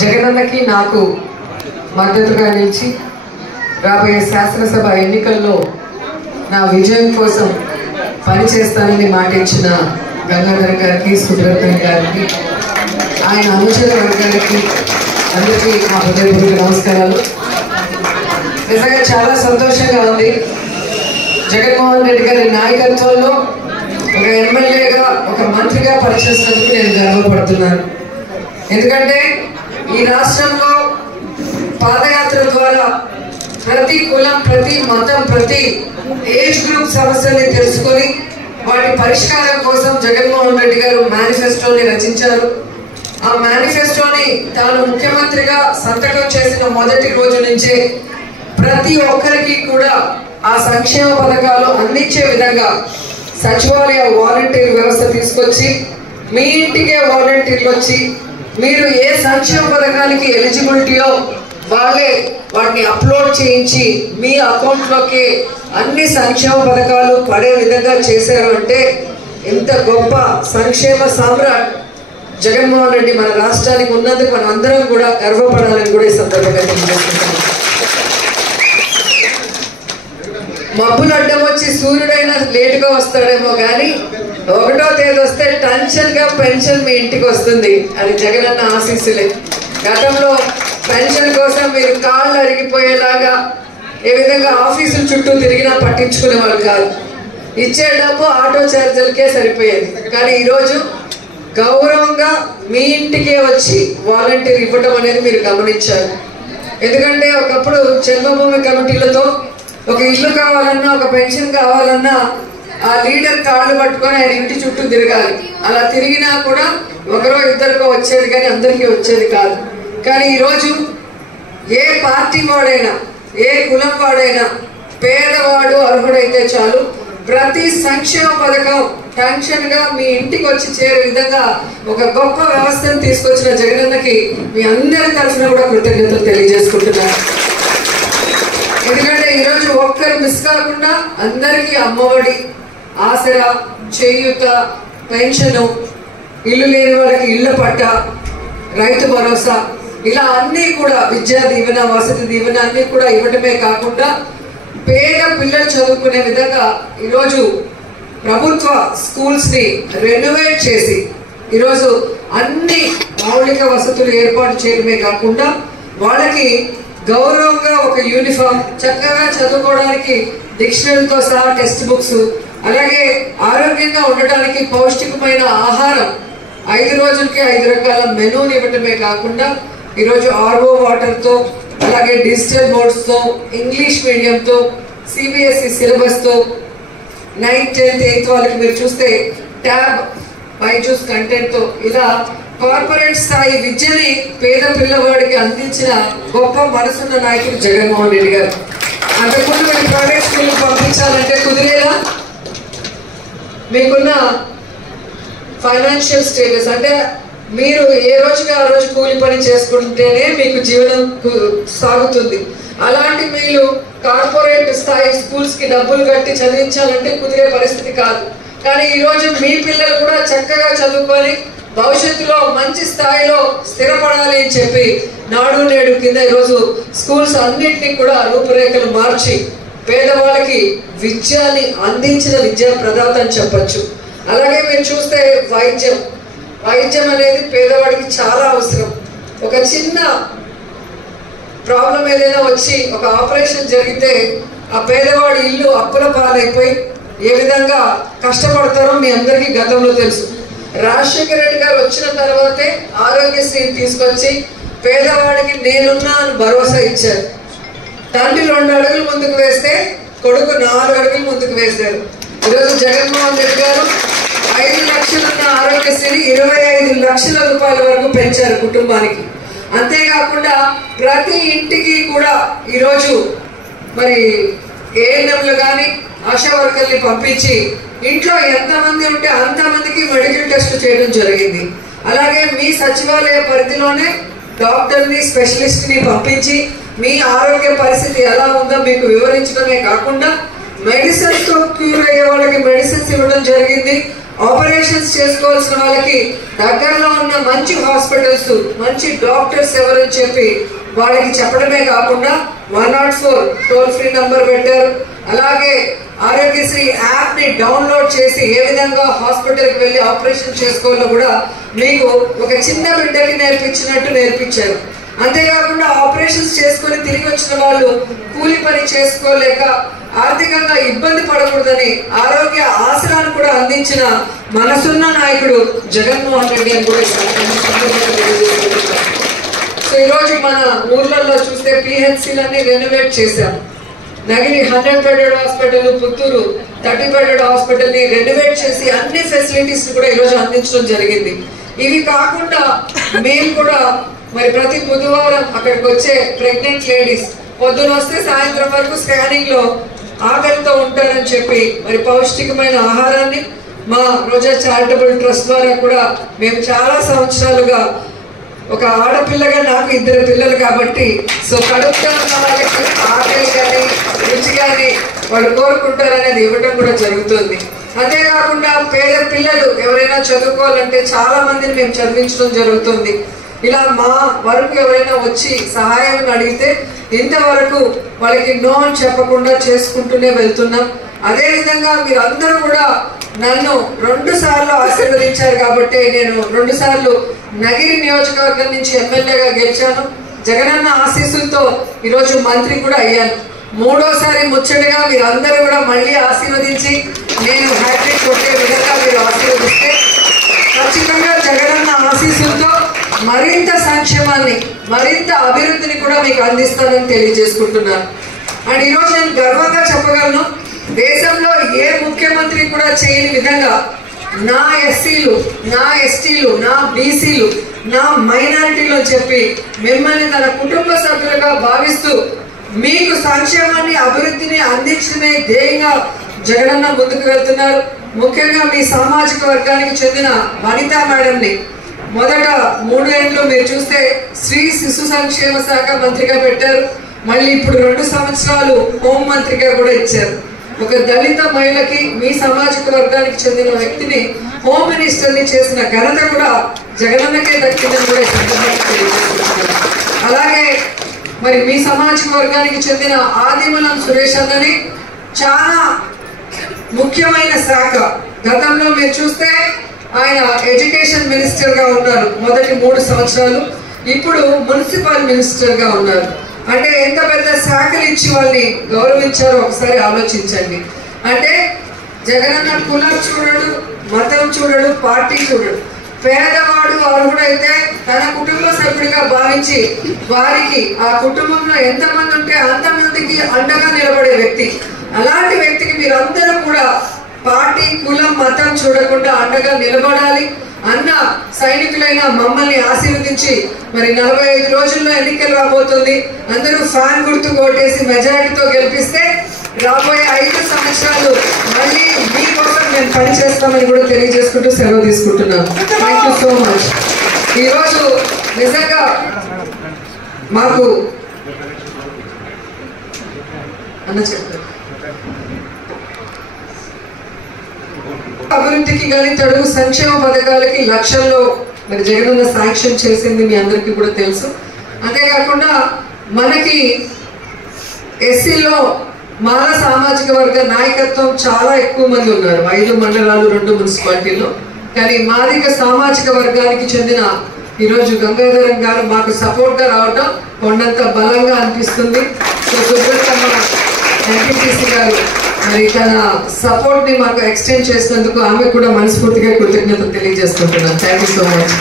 జగనన్నకి నాకు మద్దతుగా నిలిచి రాబోయే శాసనసభ ఎన్నికల్లో నా విజయం కోసం పనిచేస్తానని మాట ఇచ్చిన గంగాధర్ గారికి, సుబ్రహ్మణ్యం గారికి, ఆయన అనుచర వర్గానికి అందరికీ మా హృదయపూర్వక నమస్కారాలు. నిజంగా చాలా సంతోషంగా ఉంది. జగన్మోహన్ రెడ్డి గారి నాయకత్వంలో ఒక ఎమ్మెల్యేగా, ఒక మంత్రిగా పనిచేసినందుకు నేను గర్వపడుతున్నాను. ఎందుకంటే ఈ రాష్ట్రంలో పాదయాత్ర ద్వారా ప్రతి కులం, ప్రతి మతం, ప్రతి ఏజ్ గ్రూప్ సమస్యల్ని తెలుసుకొని వాటి పరిష్కారం కోసం జగన్మోహన్ రెడ్డి గారు మేనిఫెస్టోని రచించారు. ఆ మేనిఫెస్టోని తాను ముఖ్యమంత్రిగా సంతకం చేసిన మొదటి రోజు నుంచే ప్రతి ఒక్కరికి కూడా ఆ సంక్షేమ పథకాలు అందించే విధంగా సచివాలయ వాలంటీర్ వ్యవస్థ తీసుకొచ్చి మీ ఇంటికే వాలంటీర్లు వచ్చి మీరు ఏ సంక్షేమ పథకానికి ఎలిజిబిలిటీయో వాళ్ళే వాటిని అప్లోడ్ చేయించి మీ అకౌంట్లోకి అన్ని సంక్షేమ పథకాలు పడే విధంగా చేశారు. అంటే ఎంత గొప్ప సంక్షేమ సామ్రాట్ జగన్మోహన్ రెడ్డి మన రాష్ట్రానికి ఉన్నందుకు మనం అందరం కూడా గర్వపడాలని కూడా ఈ సందర్భంగా తెలియజేస్తున్నాం. మబ్బులు అడ్డం వచ్చి సూర్యుడైనా లేటుగా వస్తాడేమో కానీ 1వ తేదీ వస్తే టెన్షన్ గా పెన్షన్ మీ ఇంటికి వస్తుంది. అది జగనన్న ఆశీస్సులే. గతంలో పెన్షన్ కోసం మీరు కాళ్ళు అరిగిపోయేలాగా ఏ విధంగా ఆఫీసుల చుట్టూ తిరిగినా పట్టించుకునే వాళ్ళు కాదు. ఇచ్చే డబ్బు ఆటో ఛార్జీలకే సరిపోయేది. కానీ ఈరోజు గౌరవంగా మీ ఇంటికే వచ్చి వాలంటీర్ ఇవ్వటం అనేది మీరు గమనించారు. ఎందుకంటే ఒకప్పుడు జన్మభూమి కమిటీలతో ఒక ఇల్లు కావాలన్నా, ఒక పెన్షన్ కావాలన్నా ఆ లీడర్ కాళ్ళు పట్టుకొని ఆయన ఇంటి చుట్టూ తిరగాలి. అలా తిరిగినా కూడా ఒకరో ఇద్దరికో వచ్చేది కానీ అందరికీ వచ్చేది కాదు. కానీ ఈరోజు ఏ పార్టీ వాడైనా, ఏ కులం వాడైనా, పేదవాడు అర్హుడైతే చాలు ప్రతి సంక్షేమ పథకం టెన్షన్ గా మీ ఇంటికి వచ్చి చేరే విధంగా ఒక గొప్ప వ్యవస్థను తీసుకొచ్చిన జగనన్నకి మీ అందరి తరఫున కూడా కృతజ్ఞతలు తెలియజేసుకుంటున్నాను. ఎందుకంటే ఈరోజు ఒక్కరు మిస్ కాకుండా అందరికీ అమ్మఒడి, ఆసరా, చేయూత, పెన్షను, ఇల్లు లేని వాళ్ళకి ఇళ్ల పట్ట, రైతు భరోసా, ఇలా అన్నీ కూడా విద్యా దీవెన, వసతి దీవెన అన్నీ కూడా ఇవ్వటమే కాకుండా పేద పిల్లలు చదువుకునే విధంగా ఈరోజు ప్రభుత్వ స్కూల్స్ ని రెనోవేట్ చేసి ఈరోజు అన్ని మౌలిక వసతులు ఏర్పాటు చేయడమే కాకుండా వాళ్ళకి గౌరవంగా ఒక యూనిఫామ్, చక్కగా చదువుకోవడానికి డిక్షనరీతో సహా టెక్స్ట్ బుక్స్, అలాగే ఆరోగ్యంగా ఉండటానికి పౌష్టికమైన ఆహారం 5 రోజులకి 5 రకాల మెనూని ఇవ్వటమే కాకుండా ఈరోజు ఆర్ఓ వాటర్తో, అలాగే డిజిటల్ బోర్డ్స్తో, ఇంగ్లీష్ మీడియంతో, సిబిఎస్ఈ సిలబస్తో 9th, 10th, 8th వాళ్ళకి మీరు చూస్తే ట్యాబ్, బైజూస్ కంటెంట్తో ఇలా కార్పొరేట్ స్థాయి విద్యని పేద పిల్లవాడికి అందించిన గొప్ప మనసున్న నాయకుడు జగన్మోహన్ రెడ్డి గారు. అంతకుముందు మీరు ప్రైవేట్ స్కూల్కి పంపించాలంటే కుదిరేలా? మీకున్న ఫైనాన్షియల్ స్టేటస్ అంటే మీరు ఏ రోజుకి ఆ రోజు కూలి పని చేసుకుంటేనే మీకు జీవనం సాగుతుంది. అలాంటి మీరు కార్పొరేట్ స్థాయి స్కూల్స్ కి డబ్బులు కట్టి చదివించాలంటే కుదిరే పరిస్థితి కాదు. కానీ ఈరోజు మీ పిల్లలు కూడా చక్కగా చదువుకొని భవిష్యత్తులో మంచి స్థాయిలో స్థిరపడాలి అని చెప్పి నాడు నేడు కింద ఈరోజు స్కూల్స్ అన్నింటినీ కూడా రూపురేఖలు మార్చి పేదవాళ్ళకి విద్యని అందించిన విద్యా ప్రదాత అని చెప్పచ్చు. అలాగే మీరు చూస్తే వైద్యం అనేది పేదవాడికి చాలా అవసరం. ఒక చిన్న ప్రాబ్లం ఏదైనా వచ్చి ఒక ఆపరేషన్ జరిగితే ఆ పేదవాడి ఇల్లు అప్పుల పాలైపోయి ఏ విధంగా కష్టపడతారో మీ అందరికీ గతంలో తెలుసు. రాజశేఖర రెడ్డి గారు వచ్చిన తర్వాతే ఆరోగ్యశ్రీని తీసుకొచ్చి పేదవాడికి నేనున్నా అని భరోసా ఇచ్చారు. తండ్రి 2 అడుగులు ముందుకు వేస్తే కొడుకు 4 అడుగులు ముందుకు వేశారు. ఈరోజు జగన్మోహన్ రెడ్డి గారు 5 లక్షలున్న ఆరోగ్యశ్రీని 25 లక్షల రూపాయల వరకు పెంచారు కుటుంబానికి. అంతేకాకుండా ప్రతి ఇంటికి కూడా ఈరోజు మరి ఏఎన్ఎంలు కానీ ఆశా వర్కర్ని పంపించి ఇంట్లో ఎంతమంది ఉంటే అంతమందికి మెడికల్ టెస్ట్ చేయడం జరిగింది. అలాగే మీ సచివాలయ పరిధిలోనే డాక్టర్ని, స్పెషలిస్ట్ని పంపించి మీ ఆరోగ్య పరిస్థితి ఎలా ఉందో మీకు వివరించడమే కాకుండా మెడిసిన్స్ తో క్యూర్ అయ్యే వాళ్ళకి మెడిసిన్స్ ఇవ్వడం జరిగింది. ఆపరేషన్స్ చేసుకోవాల్సిన వాళ్ళకి దగ్గరలో ఉన్న మంచి హాస్పిటల్స్, మంచి డాక్టర్స్ ఎవరని చెప్పి వాళ్ళకి చెప్పడమే కాకుండా 104 టోల్ ఫ్రీ నంబర్ పెట్టారు. అలాగే ఆరోగ్యశ్రీ యాప్ ని డౌన్లోడ్ చేసి ఏ విధంగా హాస్పిటల్కి వెళ్ళి ఆపరేషన్ చేసుకోవాలో కూడా మీకు ఒక చిన్న బిడ్డకి నేర్పించినట్టు నేర్పించారు. అంతేకాకుండా ఆపరేషన్స్ చేసుకుని తిరిగి వచ్చిన వాళ్ళు కూలి పని చేసుకోలేక ఆర్థికంగా ఇబ్బంది పడకూడదని ఆరోగ్య ఆసరాలు కూడా అందించిన మనసున్న నాయకుడు జగన్మోహన్ రెడ్డి అని కూడా. సో ఈరోజు మన ఊర్లలో చూస్తే పిహెచ్సిలన్నీ రెనోవేట్ చేశాం. Nagari 100 bedded hospital, Puttur 30 bedded hospital ని రెనోవేట్ చేసి అన్ని ఫెసిలిటీస్ కూడా ఈరోజు అందించడం జరిగింది. ఇవి కాకుండా మేము కూడా మరి ప్రతి బుధవారం అక్కడికి వచ్చే ప్రెగ్నెంట్ లేడీస్ పొద్దున వస్తే సాయంత్రం వరకు స్కానింగ్ లో ఆకలితో ఉంటారని చెప్పి మరి పౌష్టికమైన ఆహారాన్ని మా రోజా చారిటబుల్ ట్రస్ట్ ద్వారా కూడా మేము చాలా సంవత్సరాలుగా, ఒక ఆడపిల్లగా నాకు 2 పిల్లలు కాబట్టి సో కడుపుతో ఉన్న వాళ్ళకి ఆకలి కానీ రుచి కానీ వాళ్ళు కోరుకుంటారనేది ఇవ్వడం కూడా జరుగుతుంది. అంతేకాకుండా పేద పిల్లలు ఎవరైనా చదువుకోవాలంటే చాలా మందిని మేము చదివించడం జరుగుతుంది. ఇలా మా వరకు ఎవరైనా వచ్చి సహాయం అడిగితే ఇంతవరకు వాళ్ళకి నో అని చెప్పకుండా చేసుకుంటూనే వెళ్తున్నాం. అదేవిధంగా మీరందరూ కూడా నన్ను 2 సార్లు ఆశీర్వదించారు కాబట్టి నేను 2 సార్లు నగిరి నియోజకవర్గం నుంచి ఎమ్మెల్యేగా గెలిచాను. జగనన్న ఆశీస్సులతో ఈరోజు మంత్రి కూడా అయ్యాను. 3వసారి ముచ్చటగా మీరందరూ కూడా మళ్ళీ ఆశీర్వదించి నేను హ్యాట్రిక్ కొట్టే విధంగా మీరు ఆశీర్వదిస్తే ఖచ్చితంగా జగనన్న ఆశీస్సులతో మరింత సంక్షేమాన్ని, మరింత అభివృద్ధిని కూడా మీకు అందిస్తానని తెలియజేసుకుంటున్నాను. అండ్ ఈరోజు నేను గర్వంగా చెప్పగలను, దేశంలో ఏ ముఖ్యమంత్రి కూడా చేయని విధంగా నా ఎస్సీలు, నా ఎస్టీలు, నా బీసీలు, నా మైనారిటీలు అని చెప్పి మిమ్మల్ని తన కుటుంబ సభ్యులుగా భావిస్తూ మీకు సంక్షేమాన్ని, అభివృద్ధిని అందించడమే ధ్యేయంగా జగనన్న ముందుకు వెళ్తున్నారు. ముఖ్యంగా మీ సామాజిక వర్గానికి చెందిన వనితా మేడంని మొదట 3 ఏళ్ళు మీరు చూస్తే స్త్రీ శిశు సంక్షేమ శాఖ మంత్రిగా పెట్టారు. మళ్ళీ ఇప్పుడు 2 సంవత్సరాలు హోం మంత్రిగా కూడా ఇచ్చారు. ఒక దళిత మహిళకి, మీ సామాజిక వర్గానికి చెందిన వ్యక్తిని హోమ్ మినిస్టర్ ని చేసిన ఘనత కూడా జగనన్నకే దక్కిందని కూడా తెలియజేస్తున్నారు. అలాగే మరి మీ సామాజిక వర్గానికి చెందిన ఆదిమూలం సురేష్ అన్నని చాలా ముఖ్యమైన శాఖ, గతంలో మీరు చూస్తే ఆయన ఎడ్యుకేషన్ మినిస్టర్ గా ఉన్నారు మొదటి 3 సంవత్సరాలు, ఇప్పుడు మున్సిపల్ మినిస్టర్ గా ఉన్నారు. అంటే ఎంత పెద్ద శాఖలు ఇచ్చి వాళ్ళని గౌరవించారో ఒకసారి ఆలోచించండి. అంటే జగనన్న కులం చూడడు, మతం చూడడు, పార్టీ చూడడు. పేదవాడు అర్హుడైతే తన కుటుంబ సభ్యుడిగా భావించి వారికి ఆ కుటుంబంలో ఎంతమంది ఉంటే అంతమందికి అండగా నిలబడే వ్యక్తి. అలాంటి వ్యక్తికి మీరందరూ కూడా పార్టీ, కులం, మతం చూడకుండా అండగా నిలబడాలి అన్న సైనికులైన మమ్మల్ని ఆశీర్వదించి మరి 45 రోజుల్లో ఎన్నికలు రాబోతుంది. అందరూ ఫ్యాన్ గుర్తు ఓటేసి మెజారిటీతో గెలిపిస్తే రాబోయే 5 సంవత్సరాలు మళ్ళీ మీకోసం మేము పనిచేస్తామని కూడా తెలియజేసుకుంటూ సెలవు తీసుకుంటున్నాను. Thank you so much. ఈరోజు నిజంగా మాకు అన్న చెప్తారు అభివృద్ధికి గణితడు సంక్షేమ పథకాలకి లక్షల్లో మరి జగనన్న శాంక్షన్ చేసింది మీ అందరికీ కూడా తెలుసు. అంతేకాకుండా మనకి ఎస్సీలో మాల సామాజిక వర్గ నాయకత్వం చాలా ఎక్కువ మంది ఉన్నారు, 5 మండలాలు 2 మున్సిపాలిటీల్లో. కానీ మాదిగ సామాజిక వర్గానికి చెందిన ఈరోజు గంగాధరం గారు మాకు సపోర్ట్ గా రావటం కొండంత బలంగా అనిపిస్తుంది. సో దుర్గమ్మ ఎంపీటీసీ గారు మరి తన సపోర్ట్ ని మాకు ఎక్స్టెండ్ చేసినందుకు ఆమె కూడా మనస్ఫూర్తిగా కృతజ్ఞతలు తెలియజేసుకుంటున్నాను. Thank you so much.